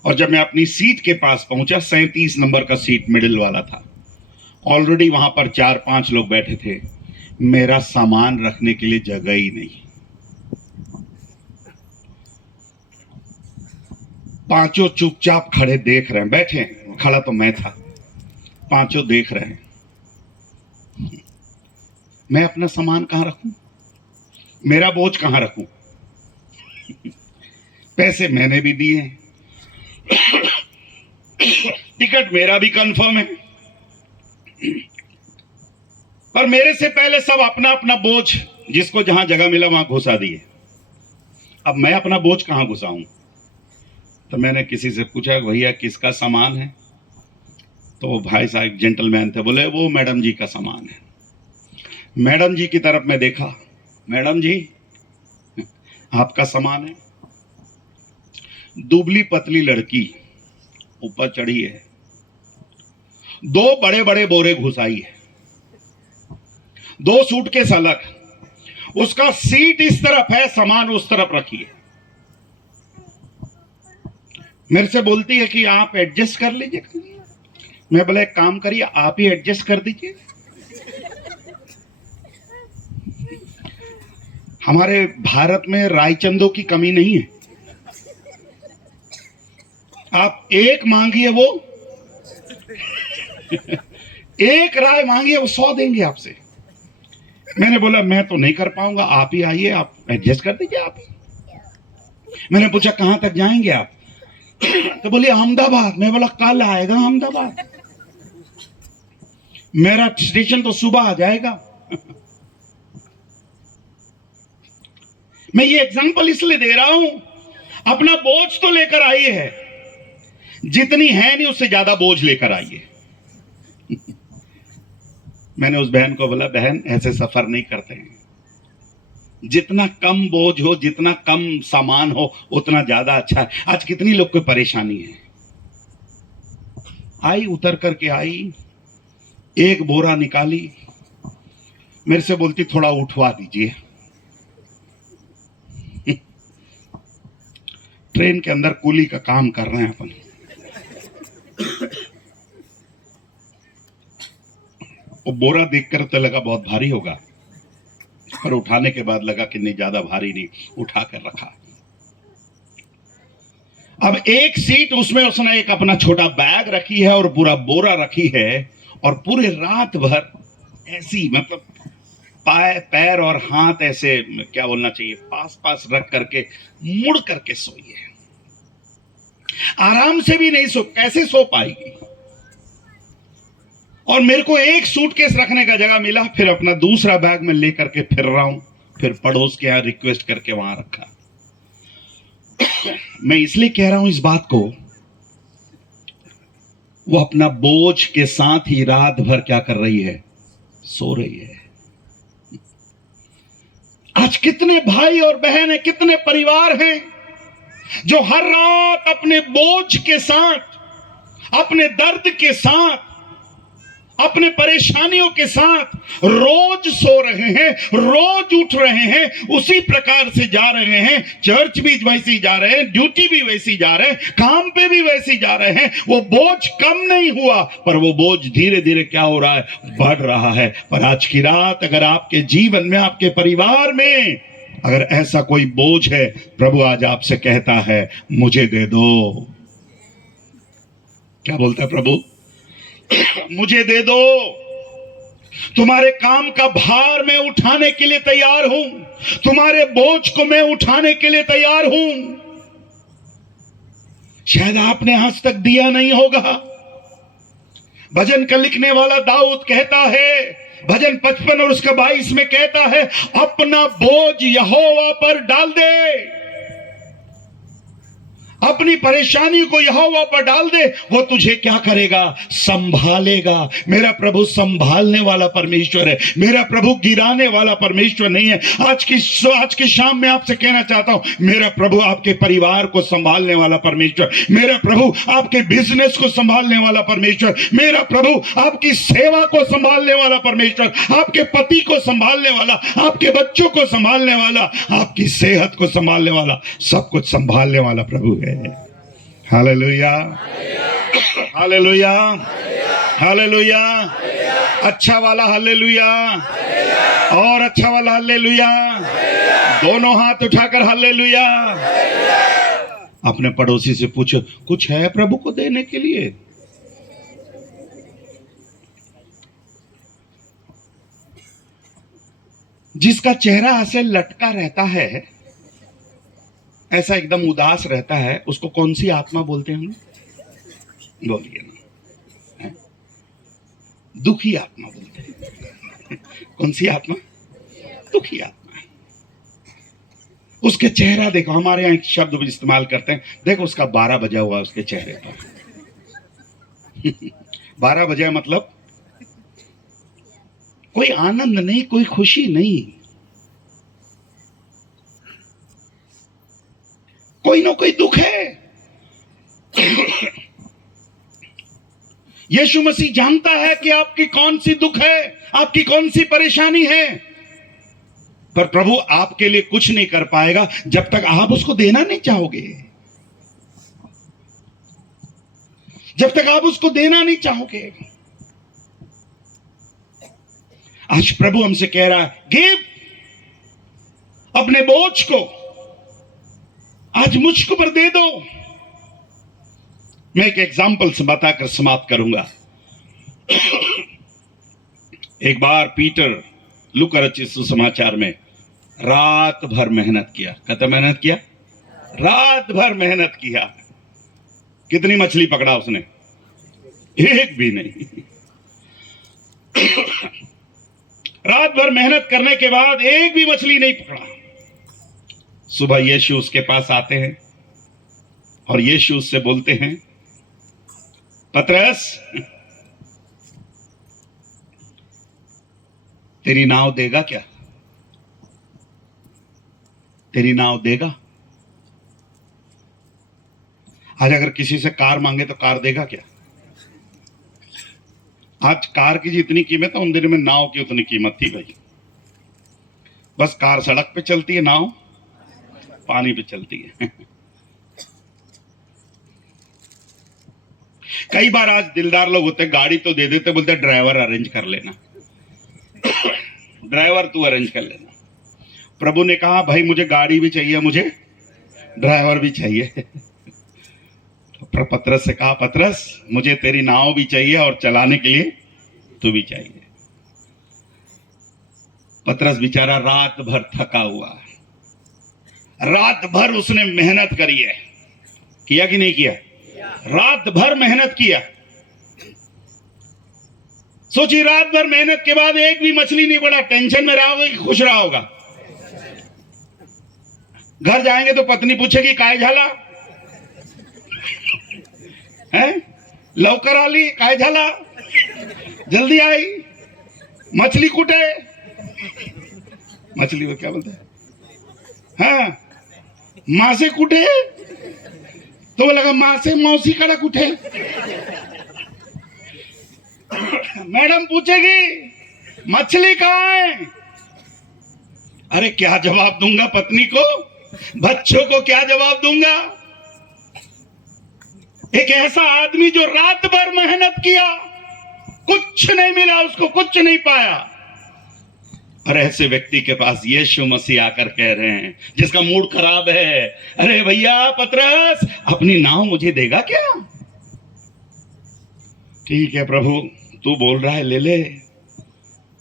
और जब मैं अपनी सीट के पास पहुंचा, 37 नंबर का सीट मिडिल वाला था। ऑलरेडी वहां पर 4-5 लोग बैठे थे। मेरा सामान रखने के लिए जगह ही नहीं। 5 चुपचाप खड़े देख रहे हैं, बैठे हैं, खड़ा तो मैं था। 5 देख रहे हैं। मैं अपना सामान कहां रखूं? मेरा बोझ कहां रखूं? पैसे मैंने भी दिए, टिकट मेरा भी कंफर्म है, पर मेरे से पहले सब अपना अपना बोझ जिसको जहां जगह मिला वहां घुसा दिए। अब मैं अपना बोझ कहां घुसाऊं? तो मैंने किसी से पूछा भैया किसका सामान है? तो वो भाई साहब जेंटलमैन थे, बोले वो मैडम जी का सामान है। मैडम जी की तरफ मैं देखा, मैडम जी आपका सामान है। दुबली पतली लड़की ऊपर चढ़ी है, 2 बड़े बड़े बोरे घुसाई है, 2 सूटकेस अलग, उसका सीट इस तरफ है, सामान उस तरफ रखी है। मेरे से बोलती है कि आप एडजस्ट कर लीजिए। मैं बोला एक काम करिए, आप ही एडजस्ट कर दीजिए। हमारे भारत में रायचंदों की कमी नहीं है। आप एक मांगिए वो एक राय मांगिए वो 100 देंगे आपसे। मैंने बोला मैं तो नहीं कर पाऊंगा, आप ही आइए, आप एडजस्ट कर दीजिए आप ही। मैंने पूछा कहां तक जाएंगे आप? तो बोली अहमदाबाद। मैं बोला कल आएगा अहमदाबाद, मेरा स्टेशन तो सुबह आ जाएगा। मैं ये एग्जांपल इसलिए दे रहा हूं, अपना बोझ तो लेकर आई है, जितनी है नहीं उससे ज्यादा बोझ लेकर आइए। मैंने उस बहन को बोला बहन ऐसे सफर नहीं करते हैं, जितना कम बोझ हो, जितना कम सामान हो उतना ज्यादा अच्छा है। आज कितनी लोग को परेशानी है। आई, उतर करके आई, एक बोरा निकाली, मेरे से बोलती थोड़ा उठवा दीजिए। ट्रेन के अंदर कूली का काम कर रहे हैं अपन। वो बोरा देखकर तो लगा बहुत भारी होगा, पर उठाने के बाद लगा कि नहीं ज्यादा भारी नहीं, उठा कर रखा। अब एक सीट उसमें उसने एक अपना छोटा बैग रखी है और पूरा बोरा रखी है, और पूरे रात भर ऐसी मतलब पैर और हाथ ऐसे क्या बोलना चाहिए पास पास रख करके मुड़ करके सोई है। आराम से भी नहीं सो, कैसे सो पाएगी? और मेरे को एक सूटकेस रखने का जगह मिला, फिर अपना दूसरा बैग में लेकर के फिर रहा हूं, फिर पड़ोस के यहां रिक्वेस्ट करके वहां रखा। मैं इसलिए कह रहा हूं इस बात को, वो अपना बोझ के साथ ही रात भर क्या कर रही है? सो रही है। आज कितने भाई और बहन हैं, कितने परिवार हैं जो हर रात अपने बोझ के साथ, अपने दर्द के साथ, अपने परेशानियों के साथ रोज सो रहे हैं, रोज उठ रहे हैं, उसी प्रकार से जा रहे हैं। चर्च भी वैसी जा रहे हैं, ड्यूटी भी वैसी जा रहे हैं, काम पे भी वैसी जा रहे हैं। वो बोझ कम नहीं हुआ, पर वो बोझ धीरे धीरे क्या हो रहा है? बढ़ रहा है। पर आज की रात अगर आपके जीवन में, आपके परिवार में अगर ऐसा कोई बोझ है, प्रभु आज आपसे कहता है मुझे दे दो। क्या बोलता है प्रभु? मुझे दे दो। तुम्हारे काम का भार मैं उठाने के लिए तैयार हूं, तुम्हारे बोझ को मैं उठाने के लिए तैयार हूं। शायद आपने आज तक दिया नहीं होगा। भजन का लिखने वाला दाऊद कहता है, भजन 55 और उसका 22 में कहता है, अपना बोझ यहोवा पर डाल दे। अपनी परेशानी को यहोवा पर डाल दे, वो तुझे क्या करेगा? संभालेगा। मेरा प्रभु संभालने वाला परमेश्वर है, मेरा प्रभु गिराने वाला परमेश्वर नहीं है। आज की शाम में आपसे कहना चाहता हूं, मेरा प्रभु आपके परिवार को संभालने वाला परमेश्वर, मेरा प्रभु आपके बिजनेस को संभालने वाला परमेश्वर, मेरा प्रभु आपकी सेवा को संभालने वाला परमेश्वर, आपके पति को संभालने वाला, आपके बच्चों को संभालने वाला, आपकी सेहत को संभालने वाला, सब कुछ संभालने वाला प्रभु है। Hallelujah, hallelujah, hallelujah. अच्छा वाला हालेलुया और अच्छा वाला हालेलुया, दोनों हाथ उठाकर हालेलुया। अपने पड़ोसी से पूछो, कुछ है प्रभु को देने के लिए? जिसका चेहरा ऐसे लटका रहता है, ऐसा एकदम उदास रहता है, उसको कौन सी आत्मा बोलते हैं हम? बोलिए ना। हैं? दुखी आत्मा बोलते हैं। कौन सी आत्मा? दुखी आत्मा। उसके चेहरा देखो, हमारे यहाँ एक शब्द भी इस्तेमाल करते हैं, देखो उसका 12 बजा हुआ है उसके चेहरे पर। 12 बजे मतलब कोई आनंद नहीं, कोई खुशी नहीं, कोई ना कोई दुख है। यीशु मसीह जानता है कि आपकी कौन सी दुख है, आपकी कौन सी परेशानी है, पर प्रभु आपके लिए कुछ नहीं कर पाएगा जब तक आप उसको देना नहीं चाहोगे, जब तक आप उसको देना नहीं चाहोगे। आज प्रभु हमसे कह रहा है, गिव, अपने बोझ को आज मुझको पर दे दो। मैं एक एग्जाम्पल से बताकर समाप्त करूंगा। एक बार पीटर लूका रचित सुसमाचार में रात भर मेहनत किया। कहता मेहनत किया, रात भर मेहनत किया। कितनी मछली पकड़ा उसने? एक भी नहीं। रात भर मेहनत करने के बाद एक भी मछली नहीं पकड़ा। सुबह यीशु उसके पास आते हैं और यीशु उससे बोलते हैं, पतरस, तेरी नाव देगा क्या? तेरी नाव देगा? आज अगर किसी से कार मांगे तो कार देगा क्या? आज कार की जितनी कीमत है, उन दिनों में नाव की उतनी कीमत थी भाई। बस कार सड़क पे चलती है, नाव पानी पे चलती है। कई बार आज दिलदार लोग होते, गाड़ी तो दे देते, बोलते ड्राइवर अरेंज कर लेना। ड्राइवर तू अरेंज कर लेना। प्रभु ने कहा, भाई मुझे गाड़ी भी चाहिए, मुझे ड्राइवर भी चाहिए। तो पतरस से कहा, पतरस मुझे तेरी नाव भी चाहिए और चलाने के लिए तू भी चाहिए। पतरस बेचारा रात भर थका हुआ, रात भर उसने मेहनत करी है। किया कि नहीं किया? रात भर मेहनत किया। सोचिए, रात भर मेहनत के बाद एक भी मछली नहीं पड़ा। टेंशन में रहा होगा कि खुश रहा होगा? घर जाएंगे तो पत्नी पूछेगी, काय झाला है? लवकर आली, काय झाला, जल्दी आई, मछली कुठे? मछली को क्या बोलते हैं? हाँ, मासे कुठे? तो वो लगा मासे मौसी कड़ा कुठे? मैडम पूछेगी, मछली कहाँ है? अरे क्या जवाब दूंगा पत्नी को, बच्चों को क्या जवाब दूंगा? एक ऐसा आदमी जो रात भर मेहनत किया, कुछ नहीं मिला उसको, कुछ नहीं पाया, और ऐसे व्यक्ति के पास यीशु मसीह आकर कह रहे हैं, जिसका मूड खराब है, अरे भैया पतरस, अपनी नाव मुझे देगा क्या? ठीक है प्रभु, तू बोल रहा है, ले ले।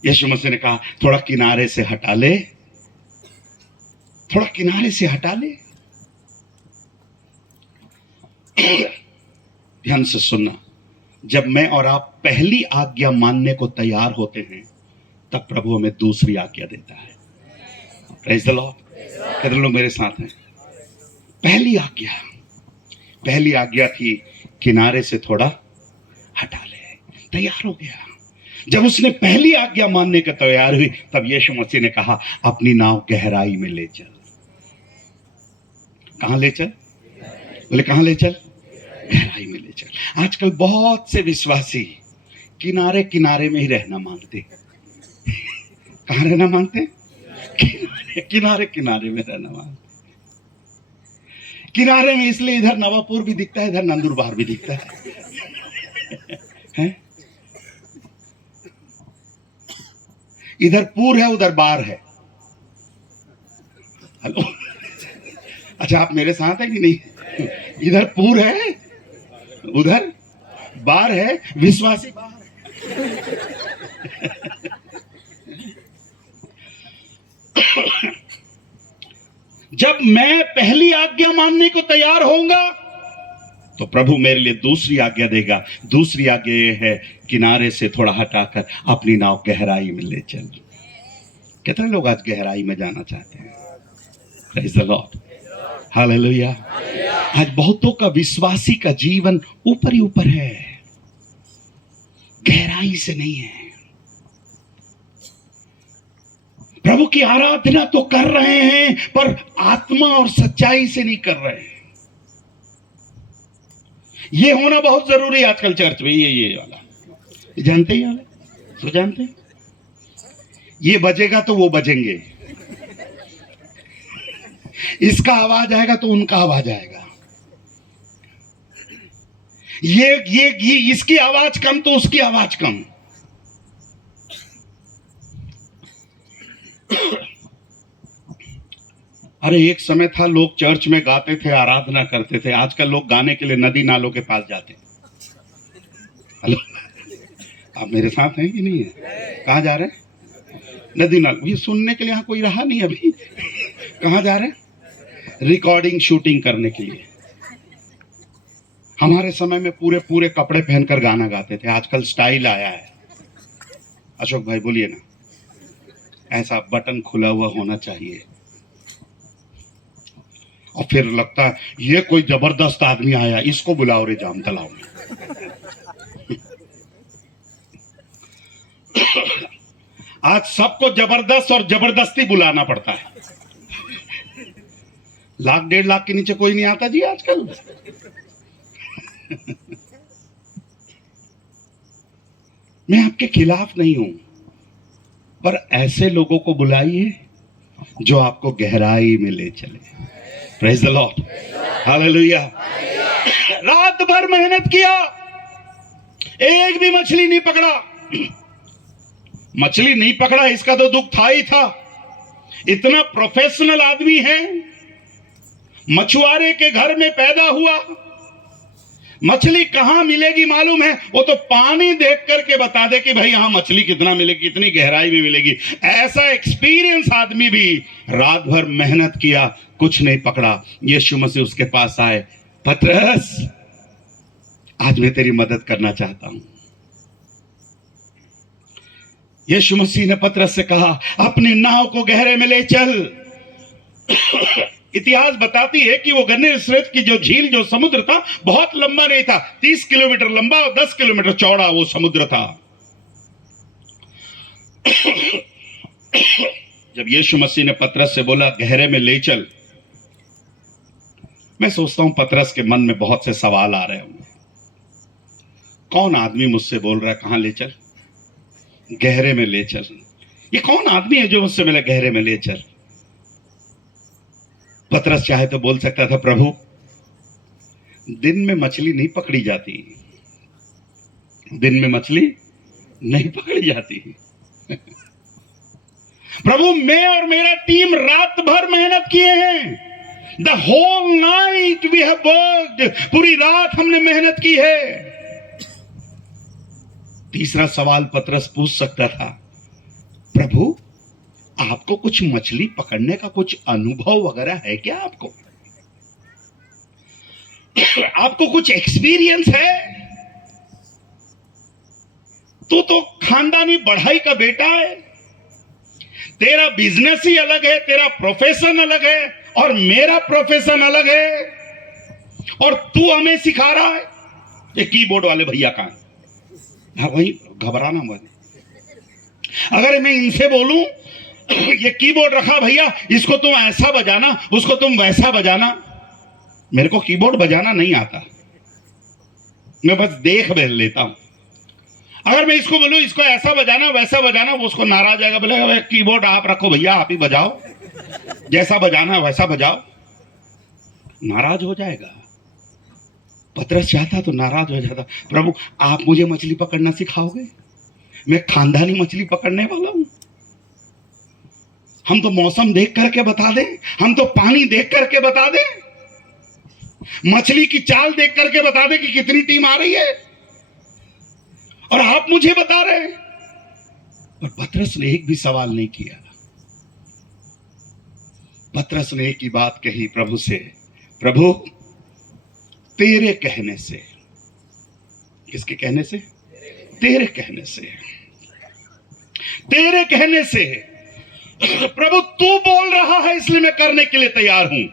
यीशु मसीह ने कहा, थोड़ा किनारे से हटा ले, थोड़ा किनारे से हटा ले। ध्यान से सुनना, जब मैं और आप पहली आज्ञा मानने को तैयार होते हैं, तब प्रभु हमें दूसरी आज्ञा देता है। Praise the Lord. कितने लोग मेरे साथ हैं? पहली आज्ञा थी, किनारे से थोड़ा हटा ले। तैयार हो गया। जब उसने पहली आज्ञा मानने को तैयार हुई, तब यीशु मसीह ने कहा, अपनी नाव गहराई में ले चल। कहां ले चल? बोले कहां ले चल? गहराई में ले चल। आजकल बहुत से विश्वासी किनारे किनारे में ही रहना मांगते। कहां रहना मांगते? किनारे किनारे में रहना मांगते। किनारे में इसलिए इधर नवापुर भी दिखता है, इधर नंदुरबार भी दिखता है? इधर पूर है, उधर बार है। हेलो, अच्छा आप मेरे साथ है कि नहीं? इधर पूर है, उधर बार है, विश्वासी बाहर है। जब मैं पहली आज्ञा मानने को तैयार होऊंगा तो प्रभु मेरे लिए दूसरी आज्ञा देगा। दूसरी आज्ञा ये है, किनारे से थोड़ा हटाकर अपनी नाव गहराई में ले चल। कितने लोग आज गहराई में जाना चाहते हैं? Praise the lord, hallelujah. आज बहुतों का विश्वासी का जीवन ऊपर ही ऊपर है, गहराई से नहीं है। प्रभु की आराधना तो कर रहे हैं पर आत्मा और सच्चाई से नहीं कर रहे हैं। ये होना बहुत जरूरी है आजकल चर्च में। ये वाला जानते ही वाले तो जानते हैं, ये बजेगा तो वो बजेंगे, इसका आवाज आएगा तो उनका आवाज आएगा, ये इसकी आवाज कम तो उसकी आवाज कम। अरे एक समय था लोग चर्च में गाते थे, आराधना करते थे। आजकल लोग गाने के लिए नदी नालों के पास जाते हैं। हेलो, आप मेरे साथ हैं कि नहीं है? कहाँ जा रहे हैं? नदी नाल। ये सुनने के लिए यहाँ कोई रहा नहीं अभी। कहाँ जा रहे हैं? रिकॉर्डिंग शूटिंग करने के लिए। हमारे समय में पूरे पूरे कपड़े पहनकर गाना गाते थे, आजकल स्टाइल आया है। अशोक भाई बोलिए ना, ऐसा बटन खुला हुआ होना चाहिए। और फिर लगता है ये कोई जबरदस्त आदमी आया, इसको बुलाओ रे जाम तलाव में। आज सबको जबरदस्त और जबरदस्ती बुलाना पड़ता है। 1,00,000-1,50,000 के नीचे कोई नहीं आता जी आजकल। मैं आपके खिलाफ नहीं हूं, पर ऐसे लोगों को बुलाइए जो आपको गहराई में ले चले। Praise the lord, hallelujah. रात भर मेहनत किया, एक भी मछली नहीं पकड़ा। मछली नहीं पकड़ा इसका तो दुख था ही था। इतना प्रोफेशनल आदमी है, मछुआरे के घर में पैदा हुआ। मछली कहां मिलेगी मालूम है? वो तो पानी देख करके बता दे कि भाई यहां मछली कितना मिलेगी, कितनी गहराई में मिलेगी। ऐसा एक्सपीरियंस आदमी भी रात भर मेहनत किया, कुछ नहीं पकड़ा। यीशु मसीह उसके पास आए, पतरस आज मैं तेरी मदद करना चाहता हूं। यीशु मसीह ने पतरस से कहा, अपनी नाव को गहरे में ले चल। इतिहास बताती है कि वो गन्नेसरेत की जो झील, जो समुद्र था, बहुत लंबा नहीं था। 30 किलोमीटर लंबा और 10 किलोमीटर चौड़ा वो समुद्र था। जब यीशु मसीह ने पतरस से बोला गहरे में ले चल, मैं सोचता हूं पतरस के मन में बहुत से सवाल आ रहे होंगे। कौन आदमी मुझसे बोल रहा है कहां ले चल, गहरे में ले चल? ये कौन आदमी है जो मुझसे मिला गहरे में ले चल? पतरस चाहे तो बोल सकता था, प्रभु दिन में मछली नहीं पकड़ी जाती, दिन में मछली नहीं पकड़ी जाती। प्रभु मैं और मेरा टीम रात भर मेहनत किए हैं। The whole night we have worked, पूरी रात हमने मेहनत की है। तीसरा सवाल पतरस पूछ सकता था, प्रभु आपको कुछ मछली पकड़ने का कुछ अनुभव वगैरह है क्या? आपको कुछ एक्सपीरियंस है? तू तो खानदानी बढ़ाई का बेटा है, तेरा बिजनेस ही अलग है, तेरा प्रोफेशन अलग है और मेरा प्रोफेशन अलग है, और तू हमें सिखा रहा है। ये कीबोर्ड वाले भैया कहां? हाँ वही, घबराना मत। अगर मैं इनसे बोलूं ये कीबोर्ड रखा भैया, इसको तुम ऐसा बजाना, उसको तुम वैसा बजाना, मेरे को कीबोर्ड बजाना नहीं आता, मैं बस देख बेल लेता हूं। अगर मैं इसको बोलूं इसको ऐसा बजाना वैसा बजाना, वो उसको नाराज आएगा, बोलेगा कीबोर्ड आप रखो भैया, आप ही बजाओ, जैसा बजाना वैसा बजाओ, नाराज हो जाएगा। पतरस चाहता तो नाराज हो जाता, प्रभु आप मुझे मछली पकड़ना सिखाओगे? मैं खानदानी मछली पकड़ने वाला हूं। हम तो मौसम देख करके बता दें, हम तो पानी देख करके बता दें, मछली की चाल देख करके बता दें कि कितनी टीम आ रही है, और आप मुझे बता रहे हैं। पर पतरस ने एक भी सवाल नहीं किया। पतरस ने एक ही बात कही प्रभु से, प्रभु तेरे कहने से। किसके कहने से? तेरे कहने से, तेरे कहने से। प्रभु तू बोल रहा है इसलिए मैं करने के लिए तैयार हूं।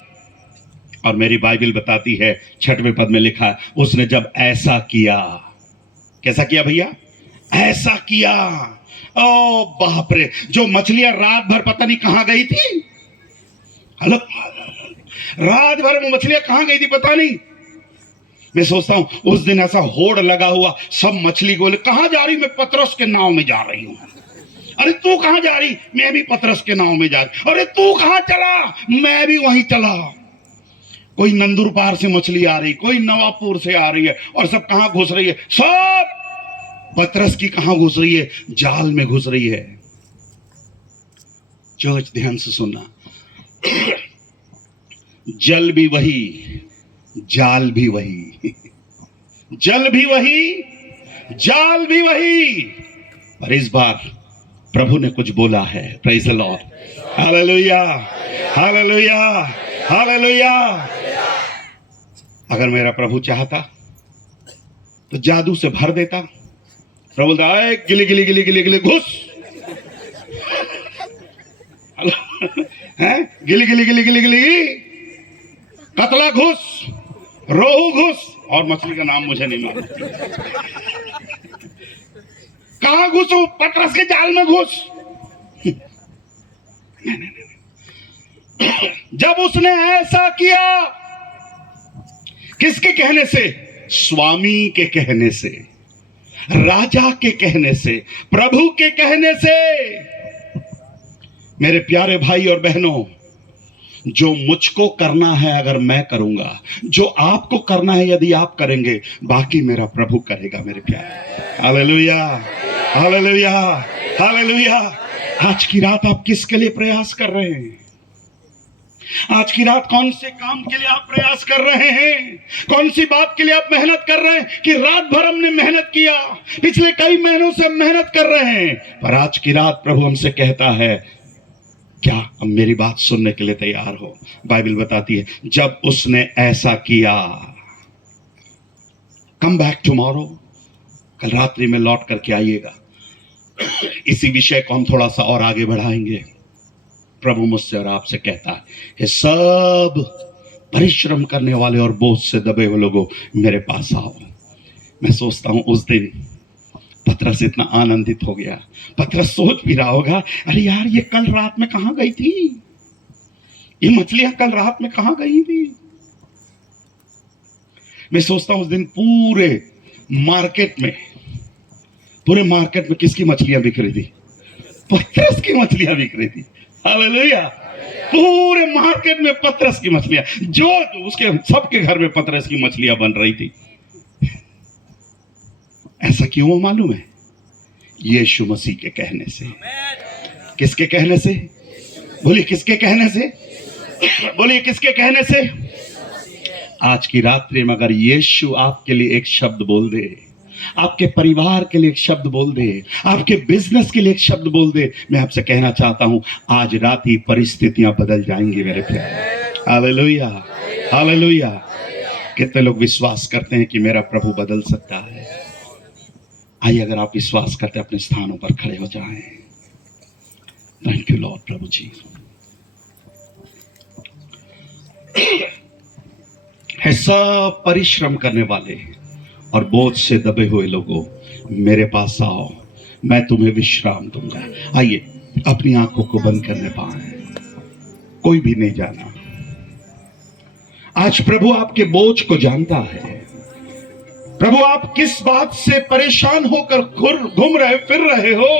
और मेरी बाइबल बताती है 6वें पद में लिखा है, उसने जब ऐसा किया। कैसा किया भैया? ऐसा किया। ओ बाप रे, जो मछलियां रात भर पता नहीं कहां गई थी। हेलो, रात भर वो मछलियां कहां गई थी पता नहीं। मैं सोचता हूं उस दिन ऐसा होड़ लगा हुआ, सब मछली को कहां जा रही? मैं पतरस के नाव में जा रही हूं। अरे तू कहां जा रही? मैं भी पतरस के नाव में जा रही। अरे तू कहां चला? मैं भी वहीं चला। कोई नंदुरपार से मछली आ रही, कोई नवापुर से आ रही है, और सब कहां घुस रही है? सब पतरस की कहां घुस रही है? जाल में घुस रही है। चर्च ध्यान से सुनना, जल भी वही, जाल भी वही, जल भी वही, जाल भी वही। पर इस बार प्रभु ने कुछ बोला है। Praise the lord, hallelujah, hallelujah, hallelujah. अगर मेरा प्रभु चाहता तो जादू से भर देता। प्रभु बोलता है गिली गिली गिली गिली गिली घुस, हैं गिली गिली गिली गिली गिली, कतला घुस, रोहू घुस, और मछली का नाम मुझे नहीं मालूम। कहां घुसू? पतरस के जाल में घुस। जब उसने ऐसा किया, किसके कहने से? स्वामी के कहने से, राजा के कहने से, प्रभु के कहने से। मेरे प्यारे भाई और बहनों, जो मुझको करना है अगर मैं करूंगा, जो आपको करना है यदि आप करेंगे, बाकी मेरा प्रभु करेगा मेरे प्यारे। Hallelujah, hallelujah, hallelujah. आज की रात आप किसके लिए प्रयास कर रहे हैं? आज की रात कौन से काम के लिए आप प्रयास कर रहे हैं? कौन सी बात के लिए आप मेहनत कर रहे हैं कि रात भर हमने मेहनत किया, पिछले कई महीनों से मेहनत कर रहे हैं, पर आज की रात प्रभु हमसे कहता है, क्या हम मेरी बात सुनने के लिए तैयार हो? बाइबल बताती है जब उसने ऐसा किया, कम बैक टुमारो, कल रात्रि में लौट करके आइएगा। इसी विषय को हम थोड़ा सा और आगे बढ़ाएंगे। प्रभु मुझसे और आपसे कहता है कि सब परिश्रम करने वाले और बोझ से दबे हुए लोगों मेरे पास आओ। मैं सोचता हूं उस दिन पतरस इतना आनंदित हो गया। पतरस सोच भी रहा होगा, अरे यार ये कल रात में कहां गई थी? ये मछलियां कल रात में कहां गई थी? मैं सोचता हूं उस दिन पूरे मार्केट में किसकी मछलियां बिक रही थी? पतरस की मछलियां बिक रही थी। हालेलुया। पूरे मार्केट में पतरस की मछलियां, जो उसके सबके घर में पतरस की मछलियां बन रही थी। ऐसा क्यों मालूम है? यीशु मसीह के कहने से। किसके कहने से? बोलिए किसके कहने से? बोलिए किसके कहने से? आज की रात्रि में अगर यीशु आपके लिए एक शब्द बोल दे, आपके परिवार के लिए एक शब्द बोल दे, आपके बिजनेस के लिए एक शब्द बोल दे, मैं आपसे कहना चाहता हूं आज रात ही परिस्थितियां बदल जाएंगी मेरे प्यारे। Hallelujah, hallelujah. कितने लोग विश्वास करते हैं कि मेरा प्रभु बदल सकता है? आइए, अगर आप विश्वास करते हैं अपने स्थानों पर खड़े हो जाएं। Thank you lord. प्रभु जी है सब परिश्रम करने वाले और बोझ से दबे हुए लोगों मेरे पास आओ, मैं तुम्हें विश्राम दूंगा। आइए अपनी आंखों को बंद करने पाए, कोई भी नहीं जाना। आज प्रभु आपके बोझ को जानता है। प्रभु आप किस बात से परेशान होकर घूम रहे फिर रहे हो,